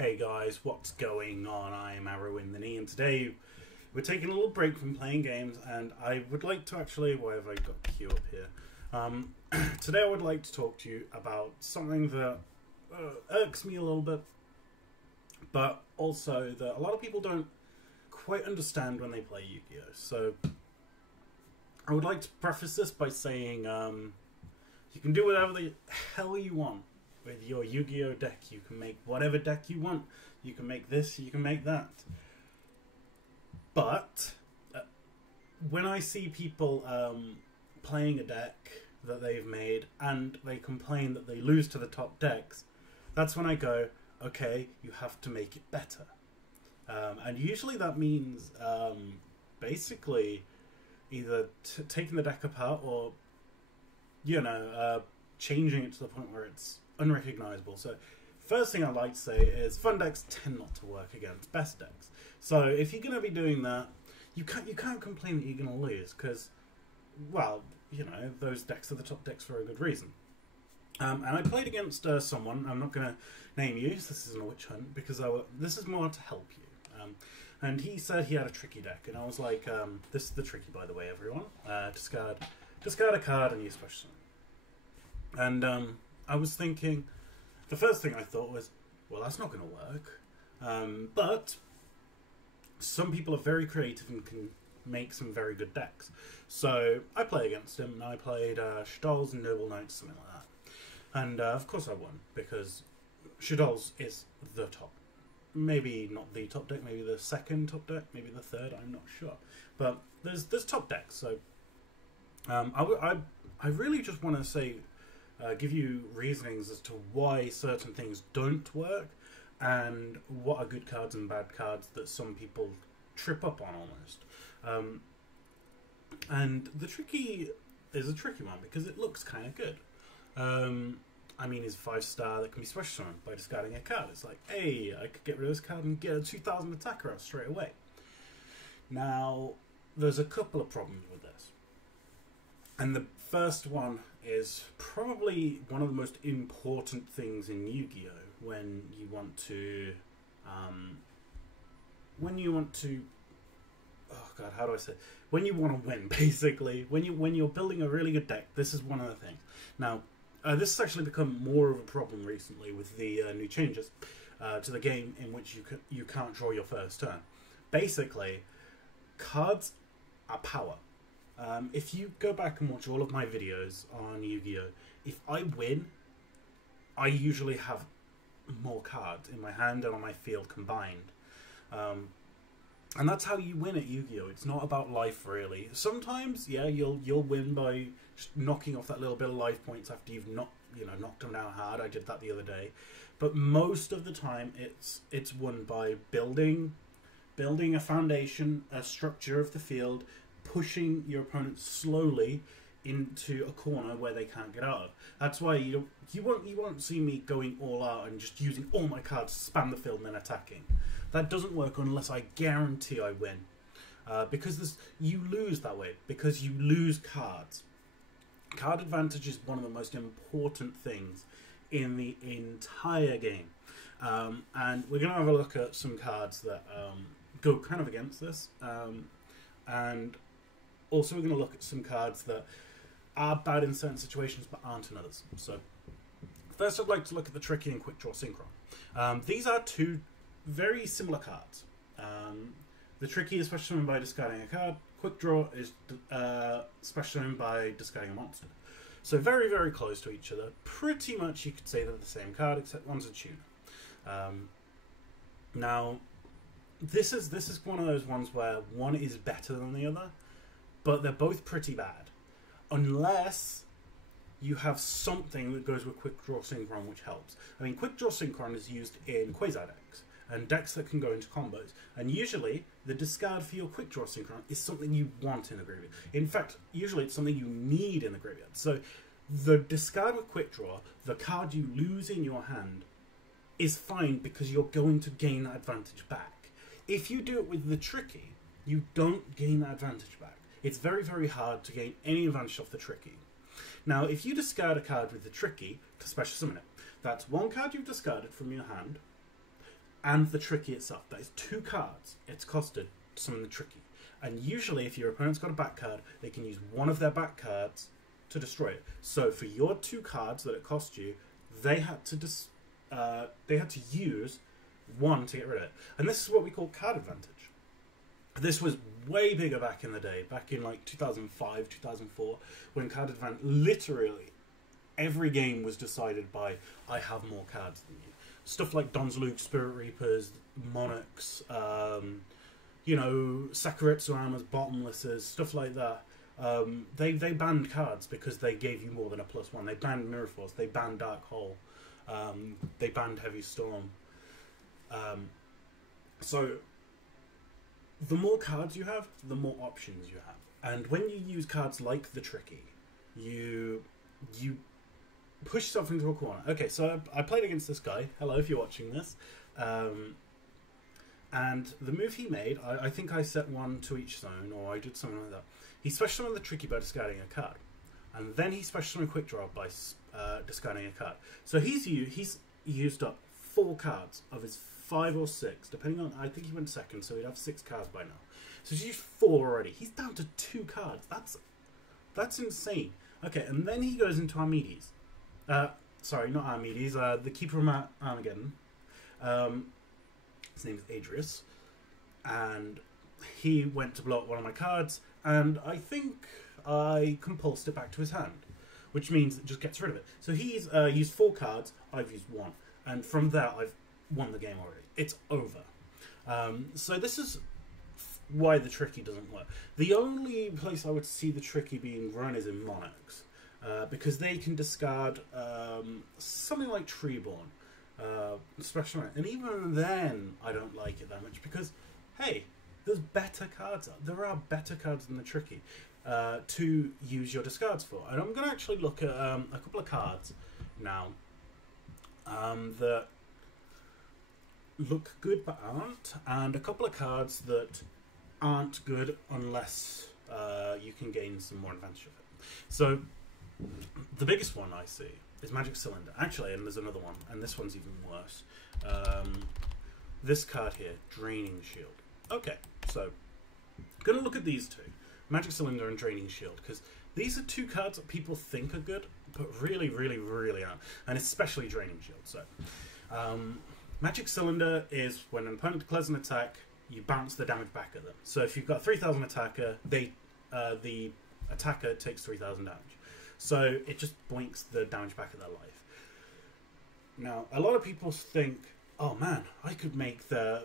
Hey guys, what's going on? I am Arrowin the Knee, and today we're taking a little break from playing games, and I would like to actually, why have I got Q up here? Today I would like to talk to you about something that irks me a little bit, but also that a lot of people don't quite understand when they play Yu-Gi-Oh! So I would like to preface this by saying you can do whatever the hell you want with your Yu-Gi-Oh! Deck. You can make whatever deck you want. You can make this, you can make that. But when I see people playing a deck that they've made and they complain that they lose to the top decks, that's when I go, okay, you have to make it better. And usually that means basically either taking the deck apart or, changing it to the point where it's unrecognizable. So first thing I'd like to say is fun decks tend not to work against best decks. So if you're going to be doing that, you can't complain that you're going to lose because, well, those decks are the top decks for a good reason. And I played against someone. I'm not going to name you. This isn't a witch hunt because this is more to help you. And he said he had a tricky deck, and I was like, this is the tricky, by the way, everyone. Discard a card and use special summon. And I was thinking, the first thing I thought was, well, that's not going to work. But some people are very creative and can make some very good decks. So I played against him, and I played Shadolls and Noble Knights, something like that. And of course I won, because Shadolls is the top. Maybe not the top deck, maybe the second top deck, maybe the third, I'm not sure. But there's top decks, so I really just want to say, give you reasonings as to why certain things don't work and what are good cards and bad cards that some people trip up on almost. And the tricky is a tricky one because it looks kind of good. It's 5-star that can be special summoned by discarding a card. It's like, hey, I could get rid of this card and get a 2000 attacker out straight away. Now, there's a couple of problems with this. And the first one is probably one of the most important things in Yu-Gi-Oh! When you want to, oh god, how do I say it? When you want to win, basically, when you're building a really good deck, this is one of the things. Now, this has actually become more of a problem recently with the new changes to the game in which you can't draw your first turn. Basically, cards are power. If you go back and watch all of my videos on Yu-Gi-Oh! If I win, I usually have more cards in my hand and on my field combined. And that's how you win at Yu-Gi-Oh! It's not about life, really. Sometimes, yeah, you'll win by just knocking off that little bit of life points after you've knocked them down hard. I did that the other day. But most of the time, it's won by building a foundation, a structure of the field, pushing your opponent slowly into a corner where they can't get out of. That's why you won't see me going all out and just using all my cards to spam the field and then attacking. That doesn't work unless I guarantee I win. Because you lose that way, because you lose cards. Card advantage is one of the most important things in the entire game. And we're going to have a look at some cards that go kind of against this. And also we're going to look at some cards that are bad in certain situations but aren't in others. So first I'd like to look at the Tricky and Quick Draw Synchron. These are two very similar cards. The Tricky is special summoned by discarding a card. Quick Draw is special summoned by discarding a monster. So very, very close to each other. Pretty much you could say they're the same card, except one's a tuner. Now, this is one of those ones where one is better than the other, but they're both pretty bad. Unless you have something that goes with Quick Draw Synchron which helps. Quick Draw Synchron is used in Quasar decks and decks that can go into combos. And usually, the discard for your Quick Draw Synchron is something you want in the graveyard. In fact, usually it's something you need in the graveyard. So, the discard with Quick Draw, the card you lose in your hand, is fine because you're going to gain that advantage back. If you do it with the Tricky, you don't gain that advantage back. It's very, very hard to gain any advantage off the Tricky. Now, if you discard a card with the Tricky to special summon it, that's one card you've discarded from your hand, and the Tricky itself. That is 2 cards it's costed to summon the Tricky. And usually, if your opponent's got a back card, they can use one of their back cards to destroy it. So for your 2 cards that it cost you, they had to use one to get rid of it. And this is what we call card advantage. This was way bigger back in the day, back in like 2005, 2004, when card advantage, literally every game was decided by, I have more cards than you. Stuff like Don's Luke, Spirit Reapers, Monarchs, you know, Sakuretsu Armors, Bottomlesses, stuff like that. They banned cards because they gave you more than a +1. They banned Mirror Force, they banned Dark Hole, they banned Heavy Storm. So the more cards you have, the more options you have. And when you use cards like the Tricky, you push yourself into a corner. Okay, so I played against this guy. Hello, if you're watching this. And the move he made, I think I set 1 to each zone, or I did something like that. He special summoned the Tricky by discarding a card. And then he special summoned Quick Draw by discarding a card. So he's used up 4 cards of his 5 or 6, depending on, I think he went second, so he'd have 6 cards by now. So he's used 4 already. He's down to 2 cards. That's insane. Okay, and then he goes into Armides. Sorry, not Armides, the Keeper of Armageddon. His name is Adrius. And he went to blow up one of my cards, and I think I compulsed it back to his hand, which means it just gets rid of it. So he's used 4 cards, I've used 1. And from there, I've won the game already. It's over. So this is why the Tricky doesn't work. The only place I would see the Tricky being run is in Monarchs, because they can discard something like Treeborn, especially, and even then I don't like it that much because, hey, there's better cards. There are better cards than the Tricky to use your discards for. And I'm going to actually look at a couple of cards now that look good but aren't, and a couple of cards that aren't good unless you can gain some more advantage of it. So the biggest one I see is Magic Cylinder. Actually, and there's another one, and this one's even worse. This card here, Draining Shield. Okay, so I'm going to look at these 2, Magic Cylinder and Draining Shield, because these are 2 cards that people think are good, but really, really, really aren't, and especially Draining Shield. So Magic Cylinder is when an opponent declares an attack, you bounce the damage back at them. So if you've got 3,000 attacker, the attacker takes 3,000 damage. So it just boinks the damage back at their life. Now, a lot of people think, oh man, I could make the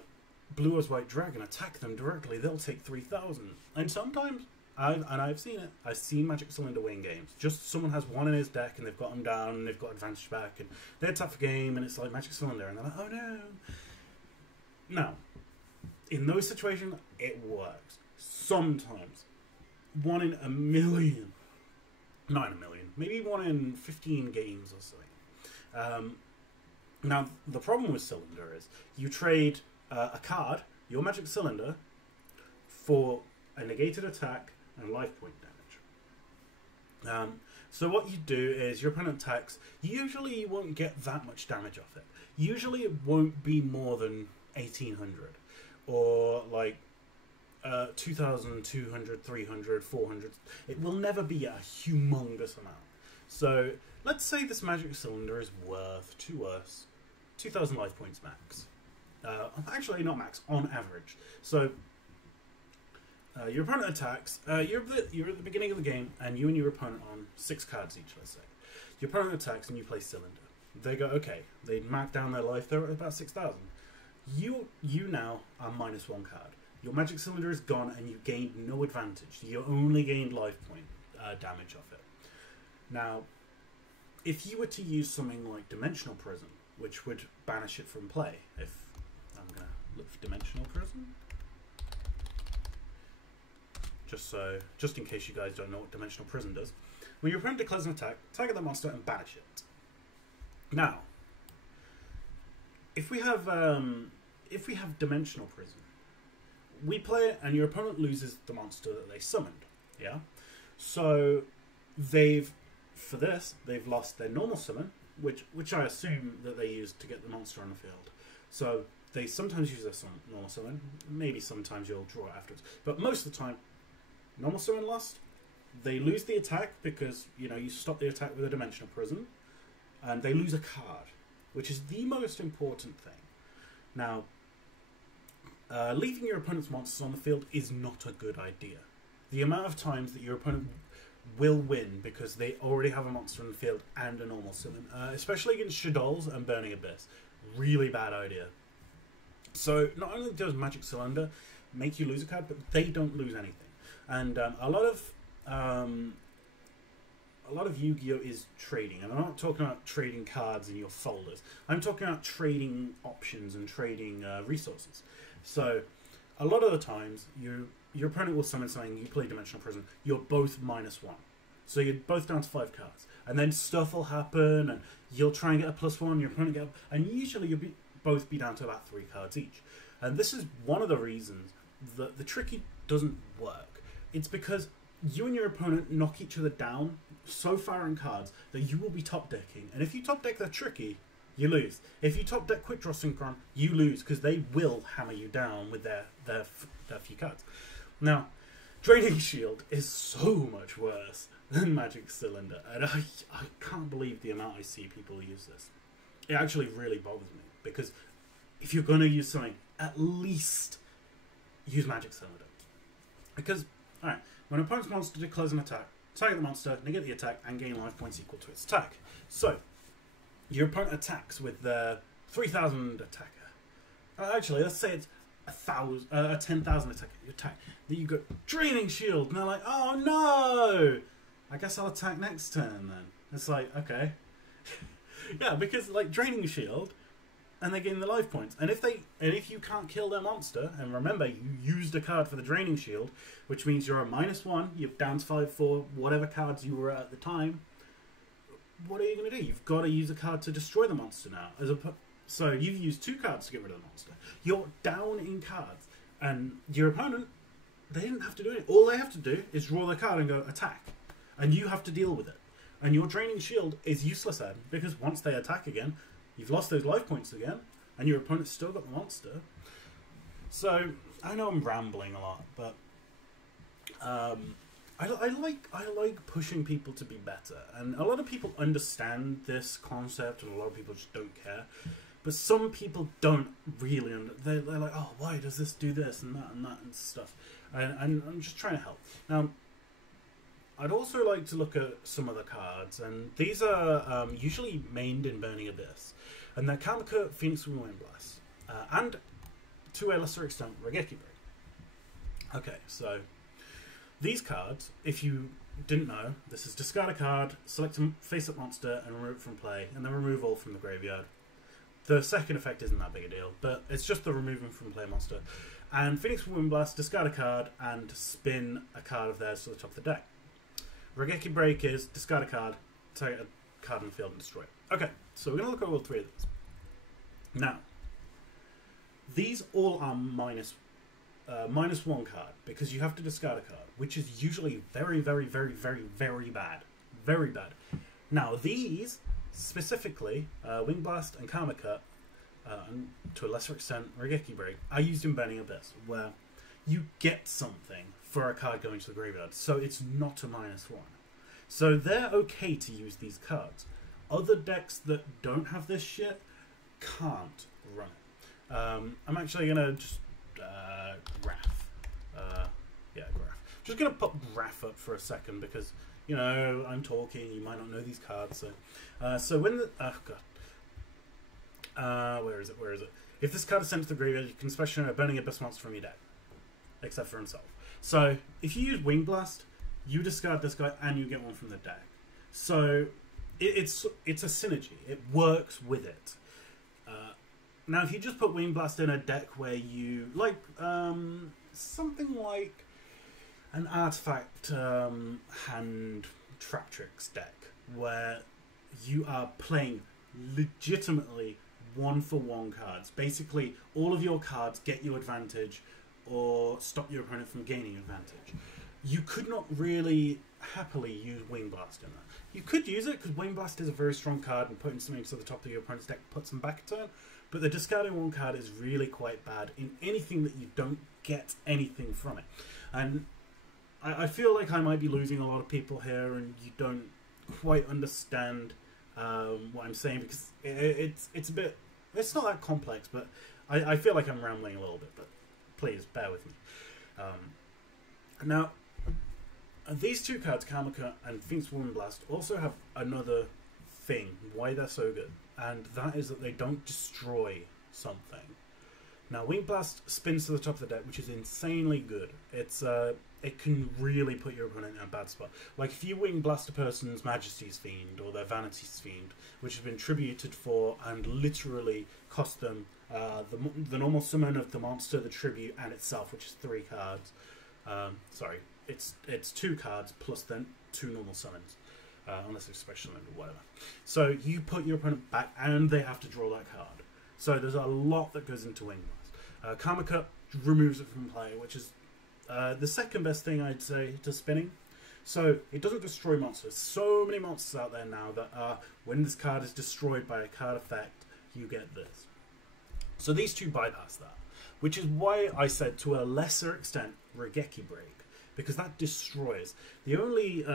Blue as White Dragon attack them directly, they'll take 3,000. And sometimes, I've seen it, I've seen Magic Cylinder win games. Just someone has 1 in his deck and they've got them down and they've got advantage back and they attack the game and it's like Magic Cylinder and they're like, oh no. Now, in those situations, it works. Sometimes. 1 in a million. Not in a million. Maybe 1 in 15 games or something. Now, the problem with Cylinder is you trade a card, your Magic Cylinder, for a negated attack and life point damage. So what you do is your opponent attacks. Usually you won't get that much damage off it. Usually it won't be more than 1,800. Or like 2,200, 300, 400. It will never be a humongous amount. So let's say this Magic Cylinder is worth 2,000 life points max. Actually, not max, on average. So your opponent attacks. You're at the beginning of the game, and you and your opponent are on 6 cards each. Let's say your opponent attacks, and you play Cylinder. They go, okay. They mark down their life. They're at about 6,000. You now are -1 card. Your Magic Cylinder is gone, and you gained no advantage. You only gained life point damage off it. Now, if you were to use something like Dimensional Prison, which would banish it from play, if I'm going to look for Dimensional Prison, just in case you guys don't know what Dimensional Prison does, when your opponent declares an attack, target that monster and banish it. Now, if we have Dimensional Prison, we play it, and your opponent loses the monster that they summoned. Yeah, so they've lost their normal summon, which I assume that they used to get the monster on the field. So they sometimes use this on normal summon. Maybe sometimes you'll draw it afterwards. But most of the time, normal summon last. They lose the attack because, you know, you stop the attack with a Dimensional Prison. And they lose a card, which is the most important thing. Now, leaving your opponent's monsters on the field is not a good idea. The amount of times that your opponent will win because they already have a monster in the field and a normal summon, especially against Shaddolls and Burning Abyss, really bad idea. So not only does Magic Cylinder make you lose a card, but they don't lose anything. And a lot of Yu-Gi-Oh! Is trading, and I'm not talking about trading cards in your folders. I'm talking about trading options and trading resources. So a lot of the times, your opponent will summon something, you play Dimensional Prison, you're both -1. So you're both down to 5 cards. And then stuff will happen, and you'll try and get a +1, your opponent get and usually you'll both be down to about 3 cards each. And this is one of the reasons that the Tricky doesn't work. It's because you and your opponent knock each other down so far in cards that you will be top decking. And if you top deck the Tricky, you lose. If you top deck Quick Draw Synchron, you lose because they will hammer you down with their few cards. Now, Draining Shield is so much worse than Magic Cylinder, and I can't believe the amount I see people use this. It actually really bothers me, because if you're going to use something, at least use Magic Cylinder. Because, alright, when an opponent's monster declares an attack, target the monster, negate the attack, and gain life points equal to its attack. So, your opponent attacks with the 3,000 attacker. Actually, let's say it's a 10,000 attack. Then you go Draining Shield, and they're like, oh no! I guess I'll attack next turn then. It's like, okay. Yeah, because like Draining Shield, and they gain the life points. And if you can't kill their monster, and remember you used a card for the Draining Shield, which means you're a -1, you're down to 5 for whatever cards you were at the time. What are you going to do? You've got to use a card to destroy the monster now. So you've used 2 cards to get rid of the monster. You're down in cards, and your opponent, they didn't have to do it. All they have to do is draw the card and go attack, and you have to deal with it. And your Draining Shield is useless then, because once they attack again, you've lost those life points again, and your opponent's still got the monster. So I know I'm rambling a lot, but I like pushing people to be better, and a lot of people understand this concept, and a lot of people just don't care. But some people don't really they're like, oh, why does this do this and that and stuff, and I'm just trying to help. Now, I'd also like to look at some of the cards, and these are usually mained in Burning Abyss, and they're Kamika, Phoenix Wind Blast, and to a lesser extent, Raigeki Break. Okay, so these cards, if you didn't know, this is discard a card, select a face-up monster, and remove it from play, and then remove all from the graveyard. The second effect isn't that big a deal, but it's just the removing from play monster. And Phoenix Wind Blast, discard a card, and spin a card of theirs to the top of the deck. Raigeki Break is discard a card, take a card in the field and destroy it. Okay, so we're going to look at all 3 of these. Now, these all are -1 card, because you have to discard a card, which is usually very, very, very, very, very bad. Very bad. Now, these, specifically, Wing Blast and Kamika, and to a lesser extent, Raigeki Break, are used in Burning Abyss, where you get something for a card going to the graveyard, so it's not a -1. So they're okay to use these cards. Other decks that don't have this shit can't run it. I'm actually going to just Graph. Graph. Just going to put Graph up for a second because, you know, I'm talking, you might not know these cards. So when the... Oh, God. Where is it? If this card is sent to the graveyard, you can special a Burning Abyss monster from your deck. Except for himself. So, if you use Wing Blast, you discard this guy and you get one from the deck. So, it's a synergy. It works with it. Now, if you just put Wing Blast in a deck where you... like, something like an Artifact Hand Trap Tricks deck, where you are playing legitimately 1-for-1 cards. Basically, all of your cards get you advantage or stop your opponent from gaining advantage. You could not really happily use Wing Blast in that. You could use it because Wing Blast is a very strong card, and putting something to the top of your opponent's deck puts them back a turn, But the discarding one card is really quite bad in anything that you don't get anything from it. And I feel like I might be losing a lot of people here, and you don't quite understand what I'm saying, because it's a bit... It's not that complex, but I feel like I'm rambling a little bit, but please, bear with me. Now, these two cards, Karmika and Phoenix Wind Blast, also have another thing, why they're so good, and that is that they don't destroy something. Now, Wind Blast spins to the top of the deck, which is insanely good. It can really put your opponent in a bad spot. Like, if you Wing Blast a person's Majesty's Fiend or their Vanity's Fiend, which has been tributed for and literally cost them the normal summon of the monster, the tribute, and itself, which is 3 cards. Sorry, it's 2 cards plus then 2 normal summons, unless it's special summon or whatever. So you put your opponent back, and they have to draw that card. So there's a lot that goes into Wing Blast. Karmika removes it from play, which is the second best thing I'd say to spinning. So it doesn't destroy monsters. So many monsters out there now that when this card is destroyed by a card effect, you get this. So these two bypass that, which is why I said to a lesser extent Raigeki Break, because that destroys. The only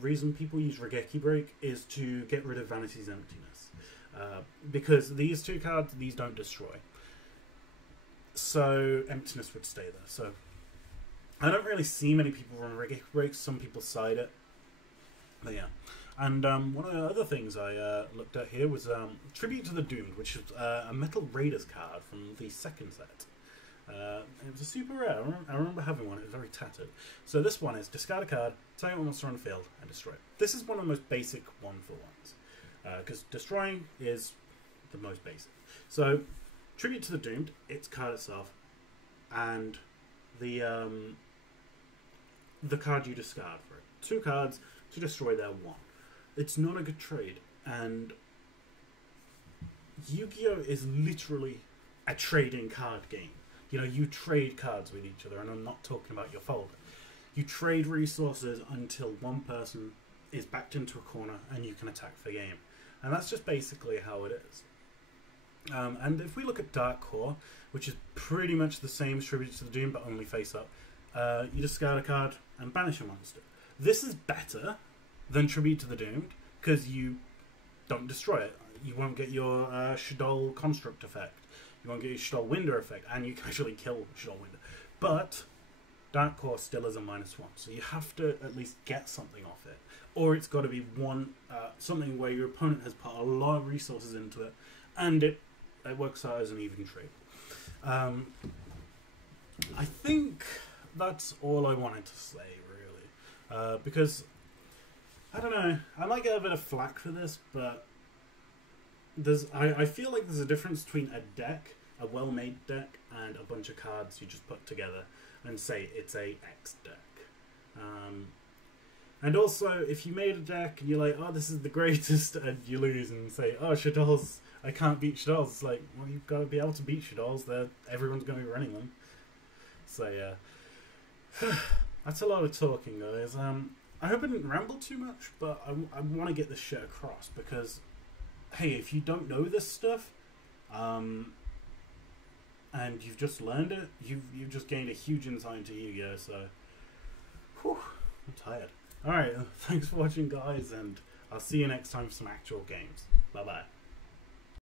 reason people use Raigeki Break is to get rid of Vanity's Emptiness, because these two cards, these don't destroy. So Emptiness would stay there. So I don't really see many people run Raigeki Breaks. Some people side it, but yeah. And one of the other things I looked at here was Tribute to the Doomed, which is a Metal Raiders card from the second set. It was a super rare. I remember having one. It was very tattered. So this one is discard a card, target one monster on the field, and destroy it. This is one of the most basic one-for-ones, because destroying is the most basic. So Tribute to the Doomed, its card itself, and the card you discard for it. 2 cards to destroy their 1. It's not a good trade, and Yu-Gi-Oh! Is literally a trading card game. You know, you trade cards with each other, and I'm not talking about your folder. You trade resources until one person is backed into a corner and you can attack the game. And that's just basically how it is. And if we look at Dark Core, which is pretty much the same as Tribute to the Doom, but only face up, you discard a card and banish a monster. This is better than Tribute to the Doomed, because you don't destroy it. You won't get your Shaddoll Construct effect. You won't get your Shaddoll Winder effect, and you can actually kill Shaddoll Winder. But Dark Core still is a -1, so you have to at least get something off it. Or it's got to be one something where your opponent has put a lot of resources into it, and it works out as an even trade. I think that's all I wanted to say, really. Because, I don't know, I might get a bit of flack for this, but I feel like there's a difference between a deck, a well-made deck, and a bunch of cards you just put together and say it's a X deck. And also, if you made a deck and you're like, oh, this is the greatest, and you lose and say, oh, Shaddolls, I can't beat Shaddolls. It's like, well, you've got to be able to beat Shaddolls. Everyone's going to be running them. So, yeah. That's a lot of talking, guys. I hope I didn't ramble too much, but I want to get this shit across, because, hey, if you don't know this stuff, and you've just learned it, you've just gained a huge insight into Yu-Gi-Oh! So, whew, I'm tired. Alright, thanks for watching, guys, and I'll see you next time for some actual games. Bye-bye.